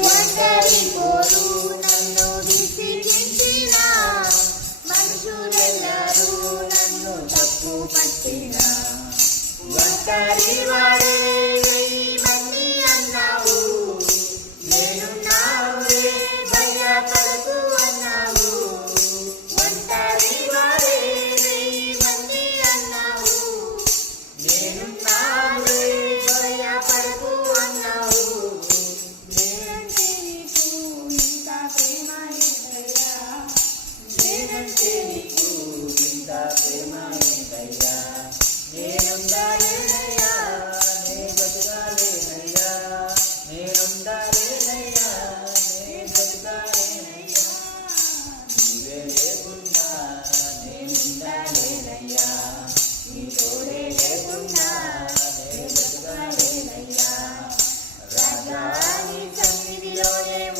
ఒంటరి పోరు నన్ను విసిగించిన, మనుషులెల్లరూ నన్ను తప్పు పట్టిన, ఒంటరి వాడే వెయ్యి మంది అన్నావు, నేనున్నావులే భయపడకు అన్నావు. ఒంటరి వాడే వెయ్యి మంది అన్నావు, నేనున్నావులే భయపడకు అన్నావు. నేనంటే నీకు ఇంత ప్రేమ ఏంటయ్యా, నేనంటే నీకు ఇంత ప్రేమ ఏంటయ్యా. నేనుండాలేనయ్యా, నే బతుకాలేనయ్యా, నేనుండాలేనయ్యా, నే బతుకాలేనయ్యా. నీవే లేకుండా నేనుండాలేనయ్యా, నీ తోడే లేకుండా నే బతుకాలేనయ్యా. రాజా